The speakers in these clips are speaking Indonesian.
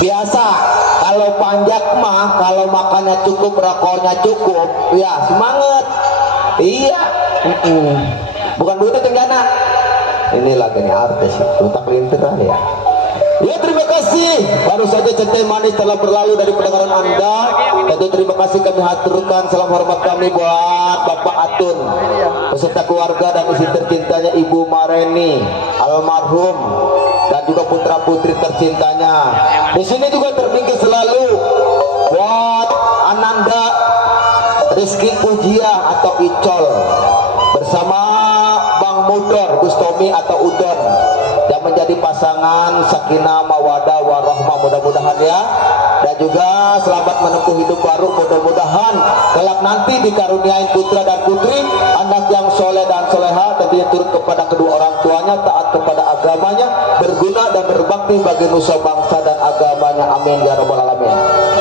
Biasa kalau panjat mah kalau makannya cukup, rakornya cukup, ya semangat. Iya, bukan begitu Tenggana. Ini lagunya artis, letak lintir ya. Ya terima kasih. Baru saja centai manis telah berlalu dari pendengaran Anda. Tentu terima kasih kami haturkan salam hormat kami buat Bapak Atun beserta keluarga dan istri tercintanya Ibu Mareni almarhum dan juga putra putri tercintanya. Di sini juga terpinggir selalu buat Ananda Rizky Pujia atau Icol bersama Bang Mudor Gustomi atau Udon yang menjadi pasangan sakinah mawadah warahmah, mudah-mudahan ya. Dan juga selamat menempuh hidup baru, mudah-mudahan kelak nanti dikaruniain putra dan putri, anak yang soleh dan soleha, tentunya turut kepada kedua orang tuanya, taat kepada agamanya, berguna dan berbakti bagi nusa bangsa dan agamanya. Amin ya rabbal alamin.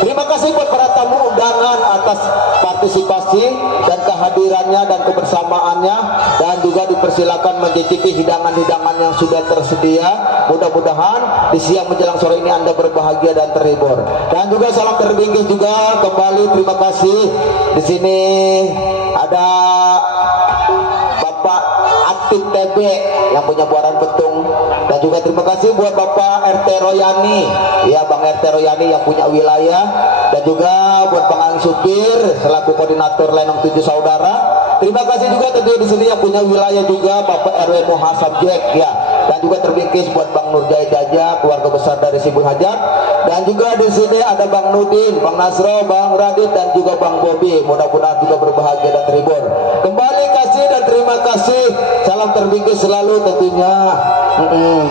Terima kasih buat para tamu undangan atas partisipasi kasih dan kehadirannya dan kebersamaannya, dan juga dipersilakan mencicipi hidangan-hidangan yang sudah tersedia. Mudah-mudahan di siang menjelang sore ini Anda berbahagia dan terhibur. Dan juga salam terbingkis juga kembali, terima kasih. Di sini ada Bapak Aktif TB yang punya Buaran Betung, dan juga terima kasih buat Bapak RT Royani, ya Bang RT Royani yang punya wilayah, dan juga buat Bang Ang Supir selaku koordinator Lenong 7 Saudara. Terima kasih juga tentunya di sini yang punya wilayah juga Bapak RW Muhasab Jack, ya, dan juga terbingkis buat Bang Nurjai Jaja, keluarga besar dari Sibul Hajar, dan juga di sini ada Bang Nudin, Bang Nasro, Bang Radit, dan juga Bang Bobi. Mudah-mudahan juga berbahagia dan terhibur. Kembali kasih dan terima kasih. Salam terbingkis selalu tentunya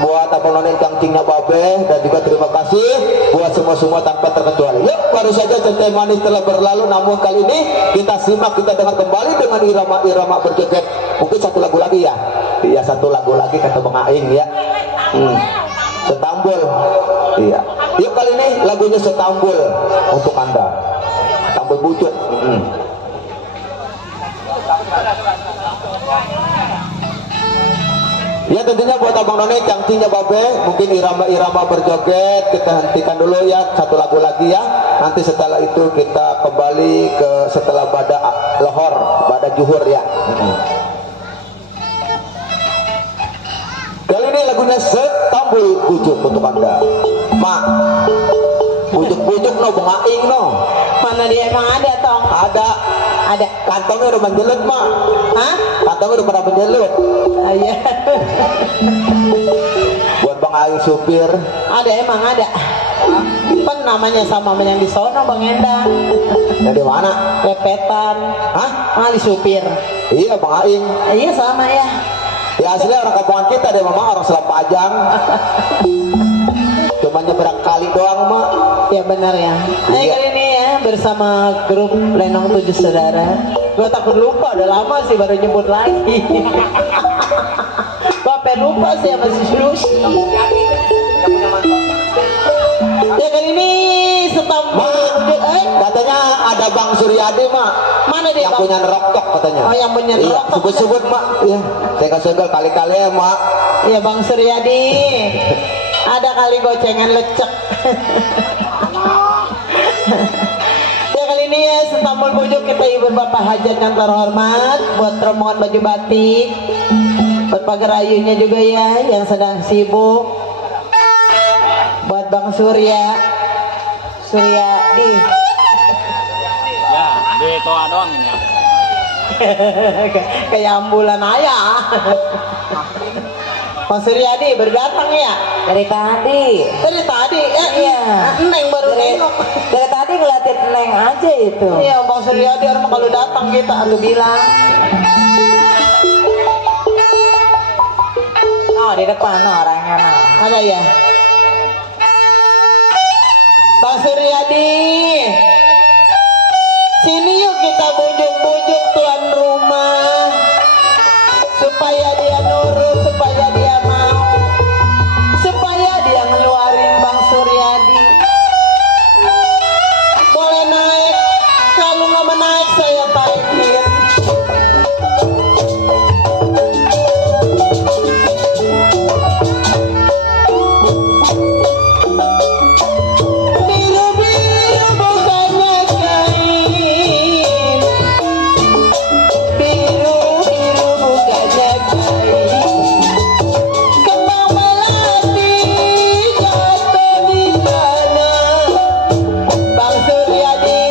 buat abang none cangcingnya babe, dan juga terima kasih buat semua tanpa terkecuali. Yuk, baru saja centai manis telah berlalu, namun kali ini kita simak, kita dengar kembali dengan irama-irama berjoget. Mungkin satu lagu lagi ya. Iya, satu lagu lagi kata Bang Aing ya. Setambul. Iya. Yuk, kali ini lagunya Setambul untuk Anda. Setambul bujuk. Ya, tentunya buat abang none cangcingnya babe, mungkin irama-irama berjoget kita hentikan dulu ya, satu lagu lagi ya. Nanti setelah itu kita kembali ke setelah pada lohor, pada juhur ya. Kali ini lagunya Setambul bujuk untuk Anda. Mak, bujuk-bujuk no Bang Aing no. Mana dia emang ada tong? Ada kantongnya udah menjelut mak. Hah? Kantongnya udah pada menjelut. Iya. Buat Bang Aing Supir. Ada, emang ada. Pen namanya sama yang di sono Bang Endang. Dari mana? Repetan. Hah? Ali supir. Iya Bang Aing. Iya sama ya. Ya aslinya orang kampungan kita deh mama, orang Selapajang. Cuma nyebrang kali doang mak. Ya benar ya. Iya. Kali ini ya bersama grup Lenong 7 Saudara. Gue takut lupa, udah lama sih baru nyebut lagi. Gue pengen lupa sih sama si Sulus. Ya kali ini Setambul. Katanya ada Bang Suryadi mak. Mana dia yang Bang? punya nerokok katanya. Oh, yang punya Iya, nerokok. sebut-sebut mak. Iya. Saya kasih segel kali-kali ya mak. Iya Bang Suryadi. Ada kali gocengan lecek. Ya kali ini ya Setambul bujuk kita ibu bapak hajat yang terhormat, buat rombongan baju batik, buat pagerayunya juga ya yang sedang sibuk, buat Bang Suryadi. Ya, di toa doang ini. Kayak ambulan ayah. Bang Suryadi baru datang ya? Dari tadi. Dari tadi? Iya. Neng baru nengok. Dari tadi ngeliatin Neng aja itu. Iya Bang Suryadi, orang kalau datang kita aku bilang. Oh di depan no, orangnya no. Ada ya? Bang Suryadi, sini yuk kita bujuk-bujuk tuan rumah supaya dia nurut, supaya dia mau, supaya dia ngeluarin Bang Suryadi. Boleh naik, kalau nggak mau naik saya tarikin. Biru-biru bukannya kain, biru-biru bukannya kain, kembang melati jatuh di sana. Bang Suryadi,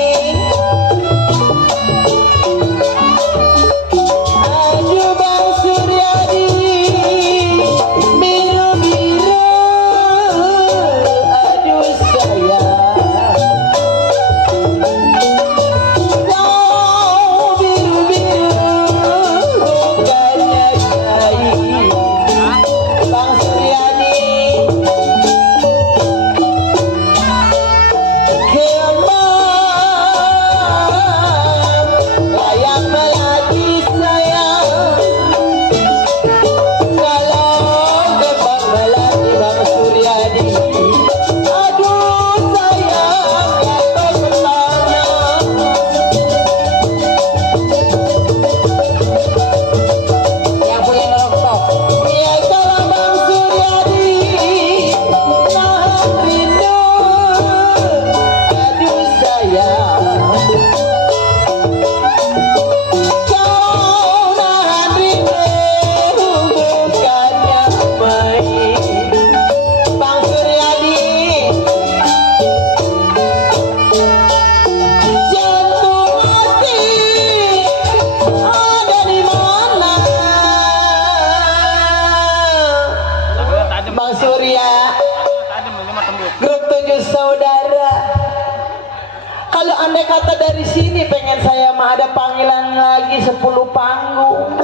kata dari sini pengen saya mah ada panggilan lagi 10 panggung.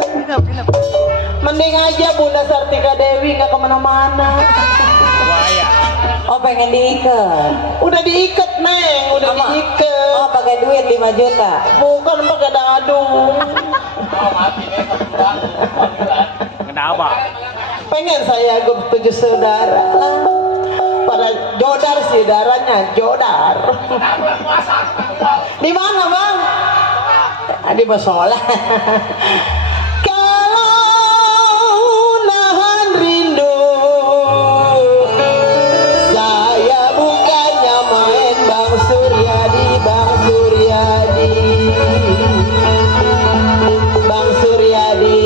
Mending aja Bunda Sartika Dewi nggak kemana-mana. Buaya. Oh pengen diikat. Udah diikat Neng, udah diikat. Oh pakai duit 5 juta. Bukan pakai dadu. Kenapa? Pengen saya gue 7 saudara lah. Pada jodar sih darahnya jodar. Di mana bang? Di Basola. Kalau nahan rindu, saya bukannya main Bang Suryadi, Bang Suryadi, Bang Suryadi.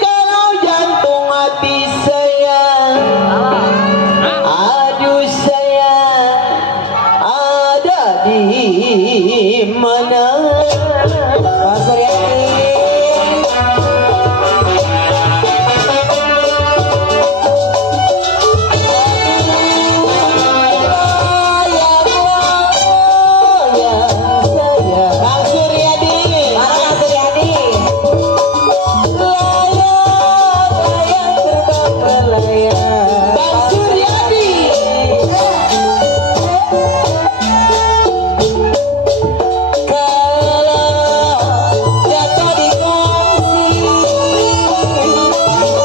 Kalau jantung hati saya, aduh saya ada di mana? Bang Suryadi. Bang Suryadi. Mana Bang Suryadi? Layang terbang melayang. Bang Suryadi. Kalau jatuh di kongsi, Bang Suryadi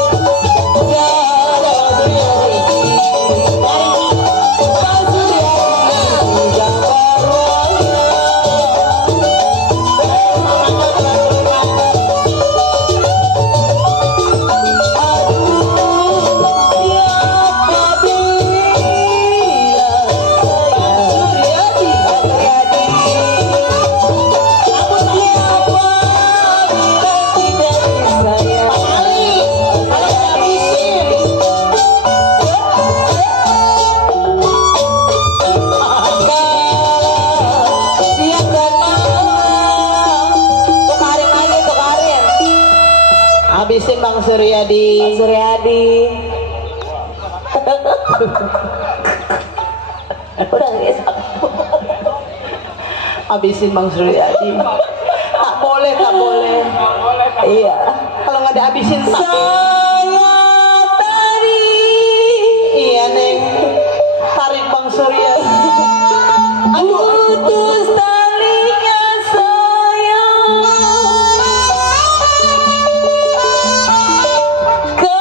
gambar habisin Bang Suryadi. Bang Suryadi. Udah guys. Habisin Bang Suryadi. Tak boleh, tak boleh. Iya. Kalau nggak dihabisin saya tarik. Iya Neng. Tarik Bang Suryadi. Putus talinya sayang. Kalau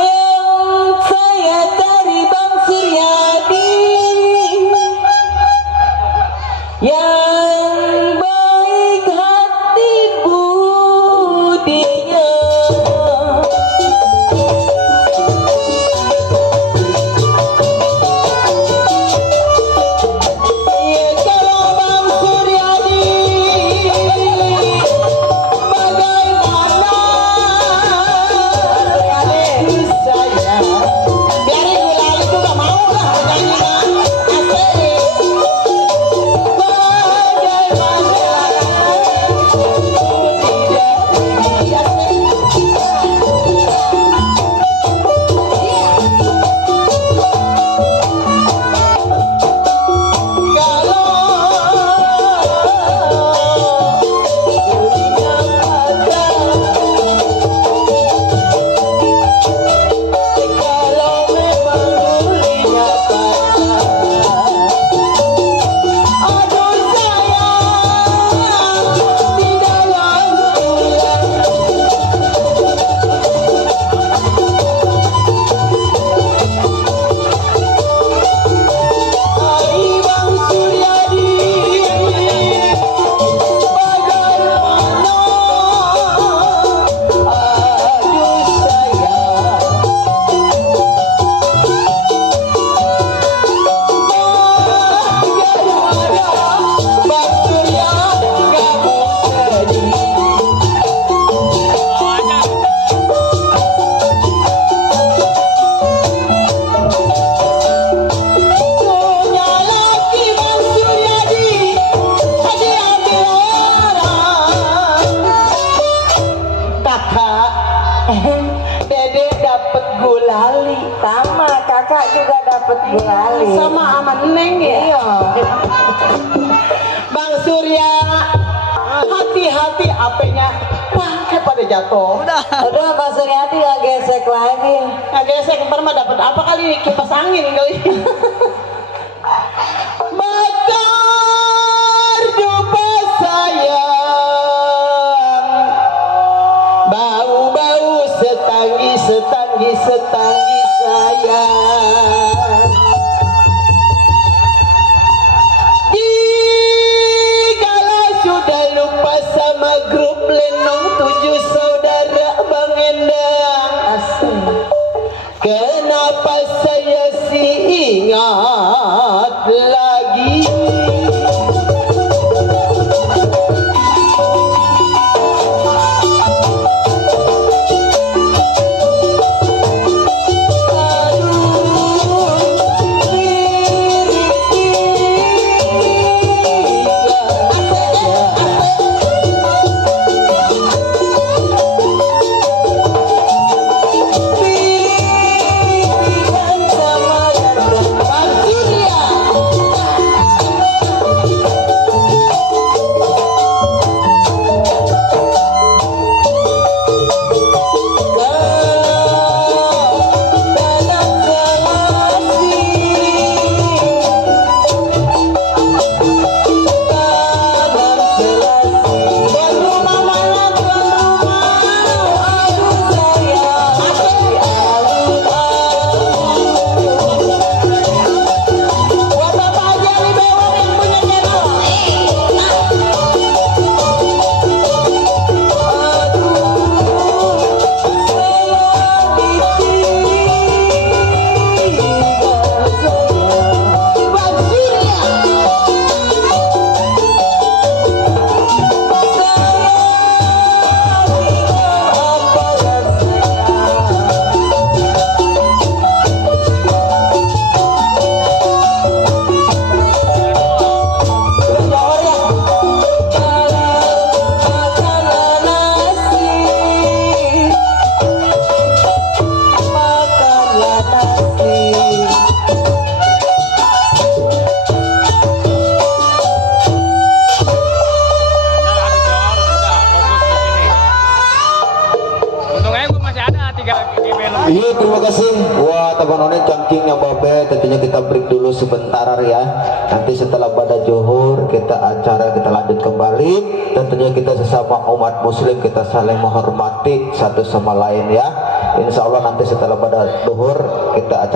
yang saya cari Bang Suryadi, yang baik hati budinya. Balik. Sama aman Neng ya. Iya. Bang Surya, hati-hati apenya pakai pada jatuh. Udah Mas Suryadi gak gesek lagi. Nah gesek ntar mah dapat apa kali ini kipas angin kali. Bakar dupa sayang, bau-bau setanggi sayang. Jikalau sudah lupa sama grup Lenong 7 saudara Bang Endang, Asik. kenapa saya sih ingat lagi? Iya, terima kasih. Wah, teman-teman cangking yang babe, tentunya kita break dulu sebentar ya. Nanti setelah pada zuhur kita lanjut kembali. Tentunya kita sesama umat muslim kita saling menghormati satu sama lain ya. Insya Allah nanti setelah pada zuhur kita